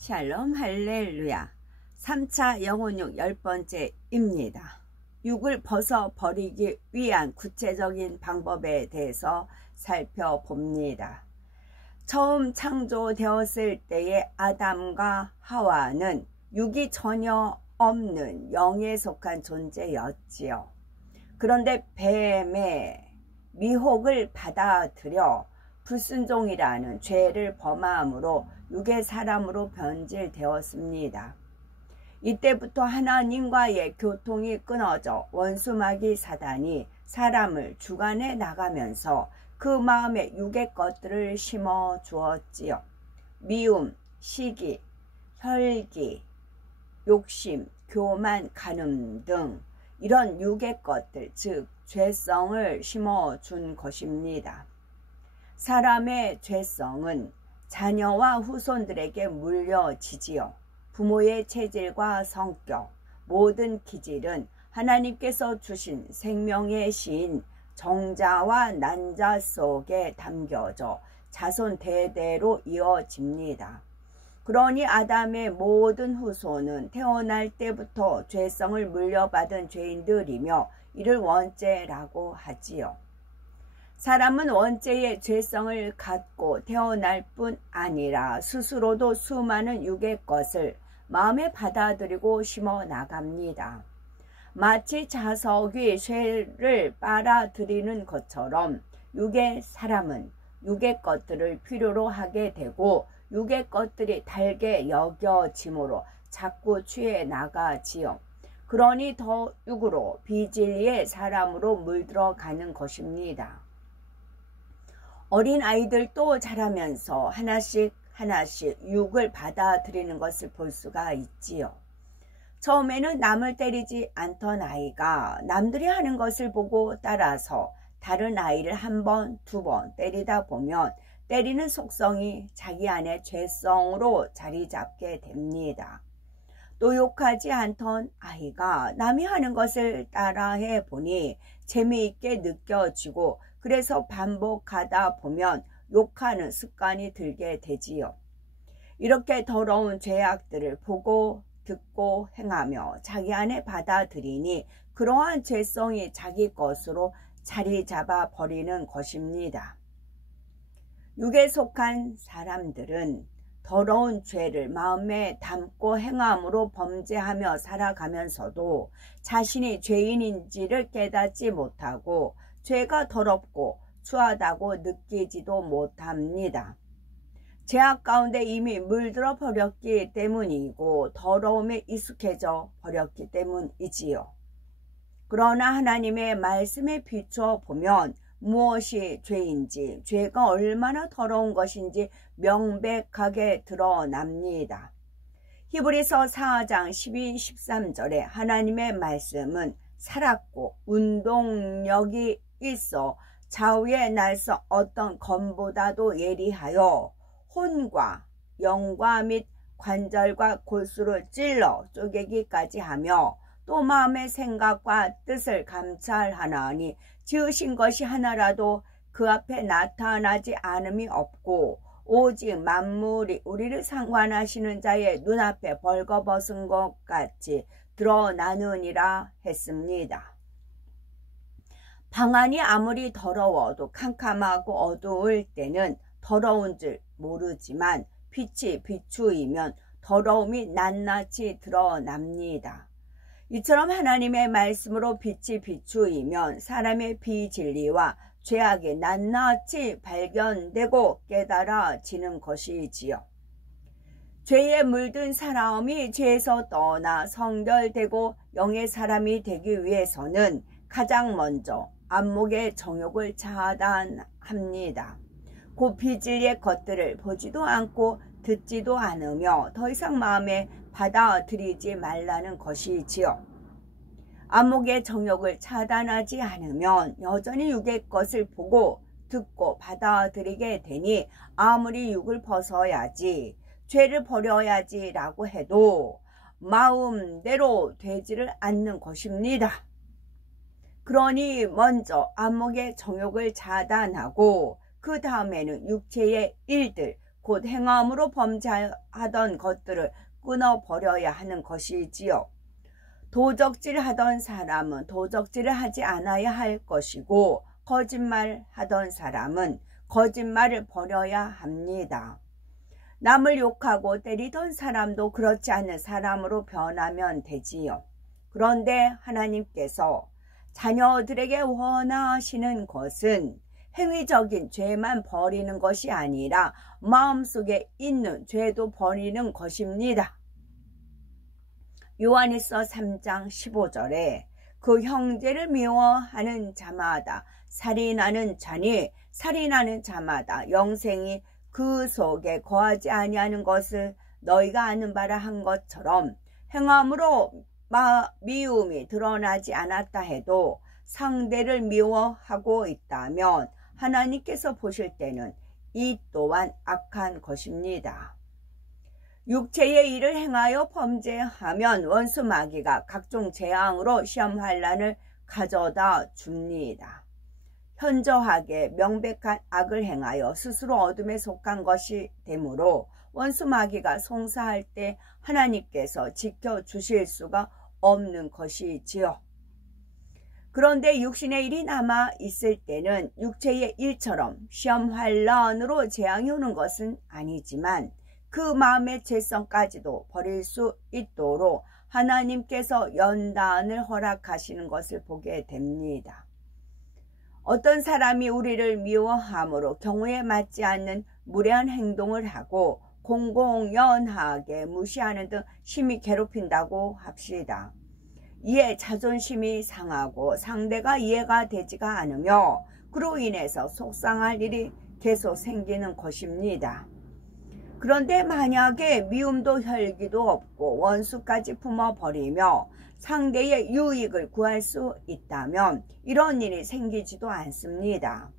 샬롬 할렐루야. 3차 영혼육 10번째입니다. 육을 벗어버리기 위한 구체적인 방법에 대해서 살펴봅니다. 처음 창조되었을 때의 아담과 하와는 육이 전혀 없는 영에 속한 존재였지요. 그런데 뱀의 미혹을 받아들여 불순종이라는 죄를 범함으로 육의 사람으로 변질되었습니다. 이때부터 하나님과의 교통이 끊어져 원수마귀 사단이 사람을 주관해 나가면서 그 마음에 육의 것들을 심어 주었지요. 미움, 시기, 혈기, 욕심, 교만, 간음 등 이런 육의 것들, 즉 죄성을 심어 준 것입니다. 사람의 죄성은 자녀와 후손들에게 물려지지요. 부모의 체질과 성격, 모든 기질은 하나님께서 주신 생명의 시인 정자와 난자 속에 담겨져 자손 대대로 이어집니다. 그러니 아담의 모든 후손은 태어날 때부터 죄성을 물려받은 죄인들이며 이를 원죄라고 하지요. 사람은 원죄의 죄성을 갖고 태어날 뿐 아니라 스스로도 수많은 육의 것을 마음에 받아들이고 심어 나갑니다. 마치 자석이 쇠를 빨아들이는 것처럼 육의 사람은 육의 것들을 필요로 하게 되고 육의 것들이 달게 여겨짐으로 자꾸 취해 나가지요. 그러니 더 육으로 비진리의 사람으로 물들어가는 것입니다. 어린 아이들도 자라면서 하나씩 육을 받아들이는 것을 볼 수가 있지요. 처음에는 남을 때리지 않던 아이가 남들이 하는 것을 보고 따라서 다른 아이를 한 번, 두 번 때리다 보면 때리는 속성이 자기 안에 죄성으로 자리 잡게 됩니다. 또 욕하지 않던 아이가 남이 하는 것을 따라해 보니 재미있게 느껴지고 그래서 반복하다 보면 욕하는 습관이 들게 되지요. 이렇게 더러운 죄악들을 보고 듣고 행하며 자기 안에 받아들이니 그러한 죄성이 자기 것으로 자리 잡아 버리는 것입니다. 육에 속한 사람들은 더러운 죄를 마음에 담고 행함으로 범죄하며 살아가면서도 자신이 죄인인지를 깨닫지 못하고 죄가 더럽고 추하다고 느끼지도 못합니다. 죄악 가운데 이미 물들어 버렸기 때문이고 더러움에 익숙해져 버렸기 때문이지요. 그러나 하나님의 말씀에 비추어 보면 무엇이 죄인지, 죄가 얼마나 더러운 것인지 명백하게 드러납니다. 히브리서 4장 12, 13절에 하나님의 말씀은 살았고 운동력이 있어 좌우의 날서 어떤 검보다도 예리하여 혼과 영과 및 관절과 골수를 찔러 쪼개기까지 하며 또 마음의 생각과 뜻을 감찰하나니 지으신 것이 하나라도 그 앞에 나타나지 않음이 없고 오직 만물이 우리를 상관하시는 자의 눈앞에 벌거벗은 것 같이 드러나느니라 했습니다. 방안이 아무리 더러워도 캄캄하고 어두울 때는 더러운 줄 모르지만 빛이 비추이면 더러움이 낱낱이 드러납니다. 이처럼 하나님의 말씀으로 빛이 비추이면 사람의 비진리와 죄악이 낱낱이 발견되고 깨달아지는 것이지요. 죄에 물든 사람이 죄에서 떠나 성결되고 영의 사람이 되기 위해서는 가장 먼저 안목의 정욕을 차단합니다. 그 비진리의 것들을 보지도 않고 듣지도 않으며 더 이상 마음에 받아들이지 말라는 것이지요. 안목의 정욕을 차단하지 않으면 여전히 육의 것을 보고 듣고 받아들이게 되니 아무리 육을 벗어야지, 죄를 버려야지 라고 해도 마음대로 되지를 않는 것입니다. 그러니 먼저 안목의 정욕을 차단하고 그 다음에는 육체의 일들, 곧 행함으로 범죄하던 것들을 끊어버려야 하는 것이지요. 도적질하던 사람은 도적질을 하지 않아야 할 것이고 거짓말하던 사람은 거짓말을 버려야 합니다. 남을 욕하고 때리던 사람도 그렇지 않은 사람으로 변하면 되지요. 그런데 하나님께서 자녀들에게 원하시는 것은 행위적인 죄만 버리는 것이 아니라 마음속에 있는 죄도 버리는 것입니다. 요한일서 3장 15절에 그 형제를 미워하는 자마다 살인하는 자니 살인하는 자마다 영생이 그 속에 거하지 아니하는 것을 너희가 아는 바라 한 것처럼 행함으로 미움이 드러나지 않았다 해도 상대를 미워하고 있다면 하나님께서 보실 때는 이 또한 악한 것입니다. 육체의 일을 행하여 범죄하면 원수 마귀가 각종 재앙으로 시험 환난을 가져다 줍니다. 현저하게 명백한 악을 행하여 스스로 어둠에 속한 것이 되므로 원수 마귀가 송사할 때 하나님께서 지켜주실 수가 없는 것이지요. 그런데 육신의 일이 남아 있을 때는 육체의 일처럼 시험 환난으로 재앙이 오는 것은 아니지만 그 마음의 죄성까지도 버릴 수 있도록 하나님께서 연단을 허락하시는 것을 보게 됩니다. 어떤 사람이 우리를 미워함으로 경우에 맞지 않는 무례한 행동을 하고 공공연하게 무시하는 등 심히 괴롭힌다고 합시다. 이에 자존심이 상하고 상대가 이해가 되지가 않으며 그로 인해서 속상할 일이 계속 생기는 것입니다. 그런데 만약에 미움도 혈기도 없고 원수까지 품어버리며 상대의 유익을 구할 수 있다면 이런 일이 생기지도 않습니다.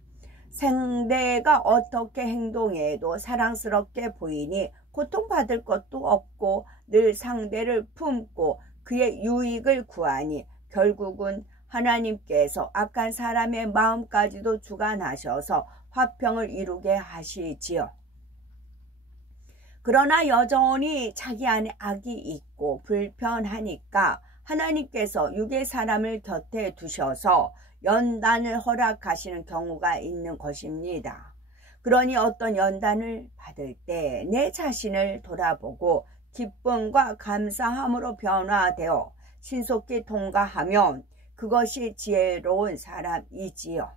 상대가 어떻게 행동해도 사랑스럽게 보이니 고통받을 것도 없고 늘 상대를 품고 그의 유익을 구하니 결국은 하나님께서 악한 사람의 마음까지도 주관하셔서 화평을 이루게 하시지요. 그러나 여전히 자기 안에 악이 있고 불편하니까 하나님께서 육의 사람을 곁에 두셔서 연단을 허락하시는 경우가 있는 것입니다. 그러니 어떤 연단을 받을 때 내 자신을 돌아보고 기쁨과 감사함으로 변화되어 신속히 통과하면 그것이 지혜로운 사람이지요.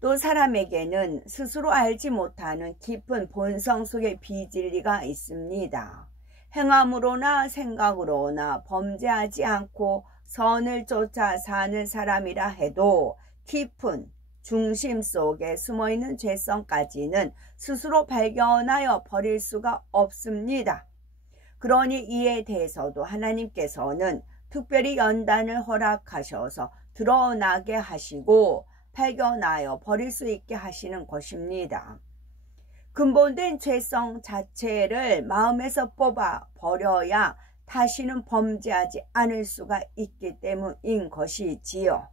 또 사람에게는 스스로 알지 못하는 깊은 본성 속의 비진리가 있습니다. 행함으로나 생각으로나 범죄하지 않고 선을 쫓아 사는 사람이라 해도 깊은 중심 속에 숨어있는 죄성까지는 스스로 발견하여 버릴 수가 없습니다. 그러니 이에 대해서도 하나님께서는 특별히 연단을 허락하셔서 드러나게 하시고 발견하여 버릴 수 있게 하시는 것입니다. 근본된 죄성 자체를 마음에서 뽑아 버려야 다시는 범죄하지 않을 수가 있기 때문인 것이지요.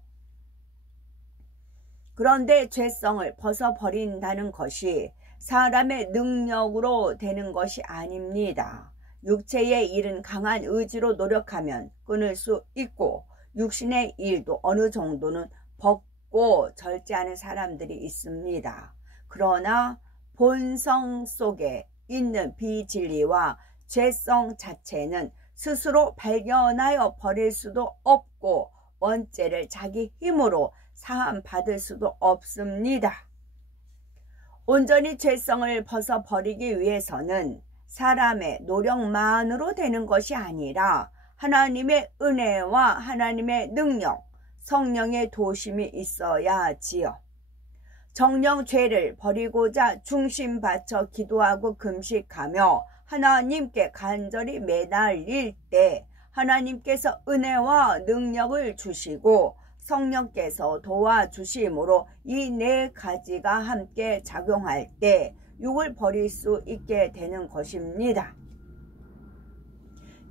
그런데 죄성을 벗어버린다는 것이 사람의 능력으로 되는 것이 아닙니다. 육체의 일은 강한 의지로 노력하면 끊을 수 있고 육신의 일도 어느 정도는 벗고 절제하는 사람들이 있습니다. 그러나 본성 속에 있는 비진리와 죄성 자체는 스스로 발견하여 버릴 수도 없고 원죄를 자기 힘으로 사함받을 수도 없습니다. 온전히 죄성을 벗어버리기 위해서는 사람의 노력만으로 되는 것이 아니라 하나님의 은혜와 하나님의 능력, 성령의 도심이 있어야 하지요. 정녕 죄를 버리고자 중심 바쳐 기도하고 금식하며 하나님께 간절히 매달릴 때 하나님께서 은혜와 능력을 주시고 성령께서 도와주심으로 이 네 가지가 함께 작용할 때 육을 버릴 수 있게 되는 것입니다.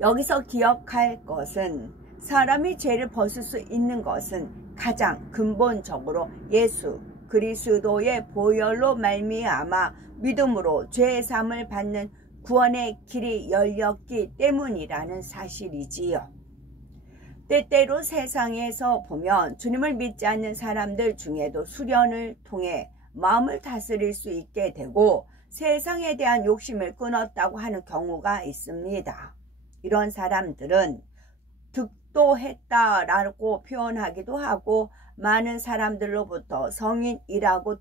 여기서 기억할 것은 사람이 죄를 벗을 수 있는 것은 가장 근본적으로 예수 그리스도의 보혈로 말미암아 믿음으로 죄사함을 받는 구원의 길이 열렸기 때문이라는 사실이지요. 때때로 세상에서 보면 주님을 믿지 않는 사람들 중에도 수련을 통해 마음을 다스릴 수 있게 되고 세상에 대한 욕심을 끊었다고 하는 경우가 있습니다. 이런 사람들은 득도했다라고 표현하기도 하고 많은 사람들로부터 성인이라고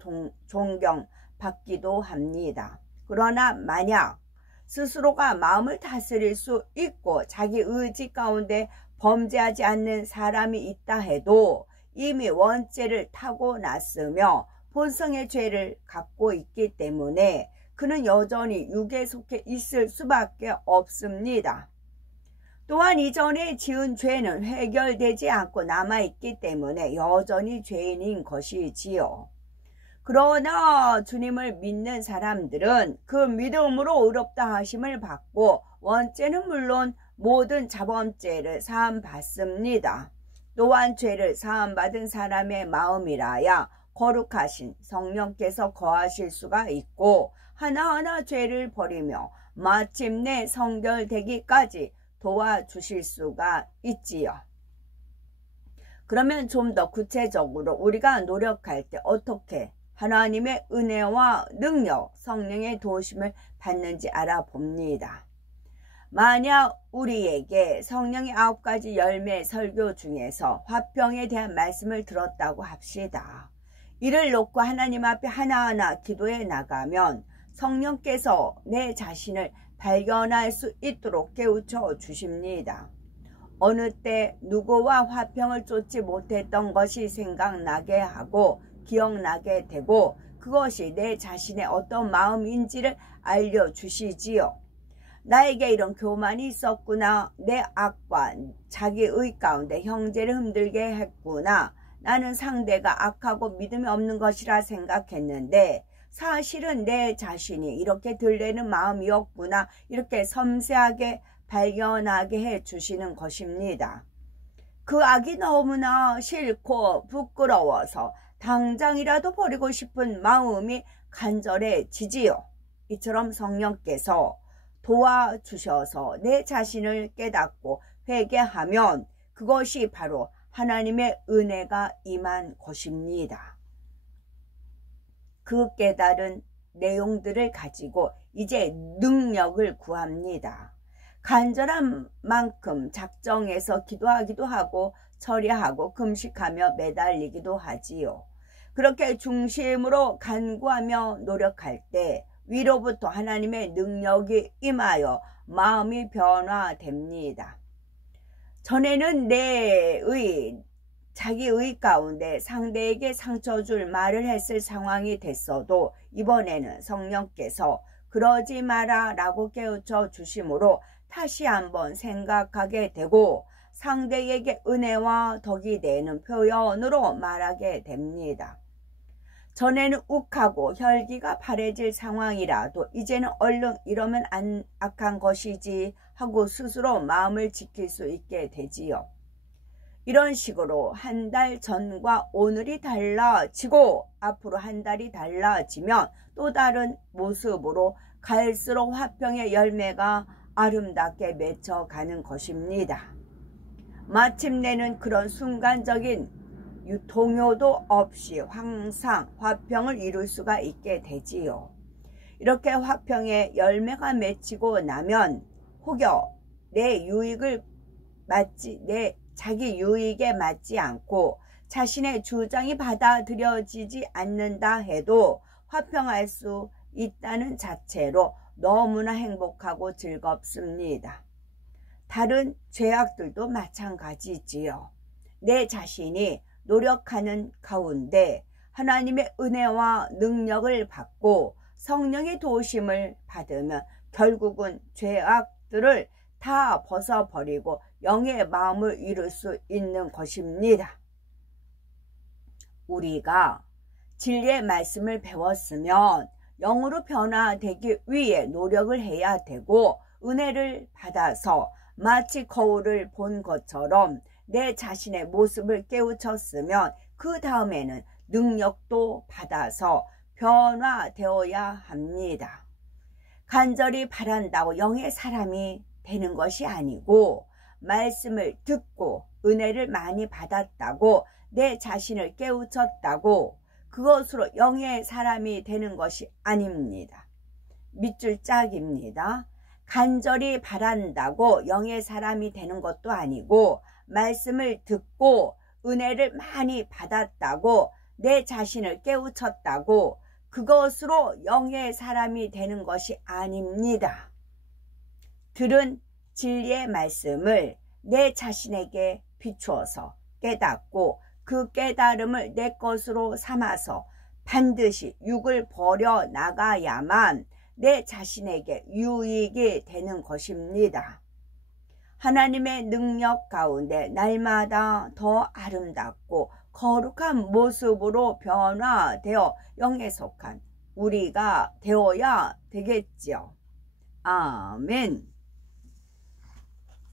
존경받기도 합니다. 그러나 만약 스스로가 마음을 다스릴 수 있고 자기 의지 가운데 범죄하지 않는 사람이 있다 해도 이미 원죄를 타고났으며 본성의 죄를 갖고 있기 때문에 그는 여전히 육에 속해 있을 수밖에 없습니다. 또한 이전에 지은 죄는 해결되지 않고 남아있기 때문에 여전히 죄인인 것이지요. 그러나 주님을 믿는 사람들은 그 믿음으로 의롭다 하심을 받고 원죄는 물론 모든 자범죄를 사함받습니다. 또한 죄를 사함받은 사람의 마음이라야 거룩하신 성령께서 거하실 수가 있고 하나하나 죄를 버리며 마침내 성결되기까지 도와주실 수가 있지요. 그러면 좀 더 구체적으로 우리가 노력할 때 어떻게 하나님의 은혜와 능력, 성령의 도우심을 받는지 알아봅니다. 만약 우리에게 성령의 9가지 열매 설교 중에서 화평에 대한 말씀을 들었다고 합시다. 이를 놓고 하나님 앞에 하나하나 기도해 나가면 성령께서 내 자신을 발견할 수 있도록 깨우쳐 주십니다. 어느 때 누구와 화평을 쫓지 못했던 것이 생각나게 하고 기억나게 되고 그것이 내 자신의 어떤 마음인지를 알려주시지요. 나에게 이런 교만이 있었구나. 내 악과 자기의 가운데 형제를 힘들게 했구나. 나는 상대가 악하고 믿음이 없는 것이라 생각했는데 사실은 내 자신이 이렇게 들리는 마음이었구나. 이렇게 섬세하게 발견하게 해주시는 것입니다. 그 악이 너무나 싫고 부끄러워서 당장이라도 버리고 싶은 마음이 간절해지지요. 이처럼 성령께서 도와주셔서 내 자신을 깨닫고 회개하면 그것이 바로 하나님의 은혜가 임한 것입니다. 그 깨달은 내용들을 가지고 이제 능력을 구합니다. 간절한 만큼 작정해서 기도하기도 하고 처리하고 금식하며 매달리기도 하지요. 그렇게 중심으로 간구하며 노력할 때 위로부터 하나님의 능력이 임하여 마음이 변화됩니다. 전에는 자기의 가운데 상대에게 상처 줄 말을 했을 상황이 됐어도 이번에는 성령께서 그러지 마라 라고 깨우쳐 주심으로 다시 한번 생각하게 되고 상대에게 은혜와 덕이 되는 표현으로 말하게 됩니다. 전에는 욱하고 혈기가 바래질 상황이라도 이제는 얼른 이러면 악한 것이지 하고 스스로 마음을 지킬 수 있게 되지요. 이런 식으로 한 달 전과 오늘이 달라지고 앞으로 한 달이 달라지면 또 다른 모습으로 갈수록 화평의 열매가 아름답게 맺혀가는 것입니다. 마침내는 그런 순간적인 동요도 없이 항상 화평을 이룰 수가 있게 되지요. 이렇게 화평의 열매가 맺히고 나면 혹여 내 자기 유익에 맞지 않고 자신의 주장이 받아들여지지 않는다 해도 화평할 수 있다는 자체로 너무나 행복하고 즐겁습니다. 다른 죄악들도 마찬가지지요. 내 자신이 노력하는 가운데 하나님의 은혜와 능력을 받고 성령의 도우심을 받으면 결국은 죄악들을 다 벗어버리고 영의 마음을 이룰 수 있는 것입니다. 우리가 진리의 말씀을 배웠으면 영으로 변화되기 위해 노력을 해야 되고 은혜를 받아서 마치 거울을 본 것처럼 내 자신의 모습을 깨우쳤으면 그 다음에는 능력도 받아서 변화되어야 합니다. 간절히 바란다고 영의 사람이 되는 것이 아니고 말씀을 듣고 은혜를 많이 받았다고 내 자신을 깨우쳤다고 그것으로 영의 사람이 되는 것이 아닙니다. 밑줄 짝입니다. 간절히 바란다고 영의 사람이 되는 것도 아니고 말씀을 듣고 은혜를 많이 받았다고 내 자신을 깨우쳤다고 그것으로 영의 사람이 되는 것이 아닙니다. 들은 진리의 말씀을 내 자신에게 비추어서 깨닫고 그 깨달음을 내 것으로 삼아서 반드시 육을 버려 나가야만 내 자신에게 유익이 되는 것입니다. 하나님의 능력 가운데 날마다 더 아름답고 거룩한 모습으로 변화되어 영에 속한 우리가 되어야 되겠지요. 아멘.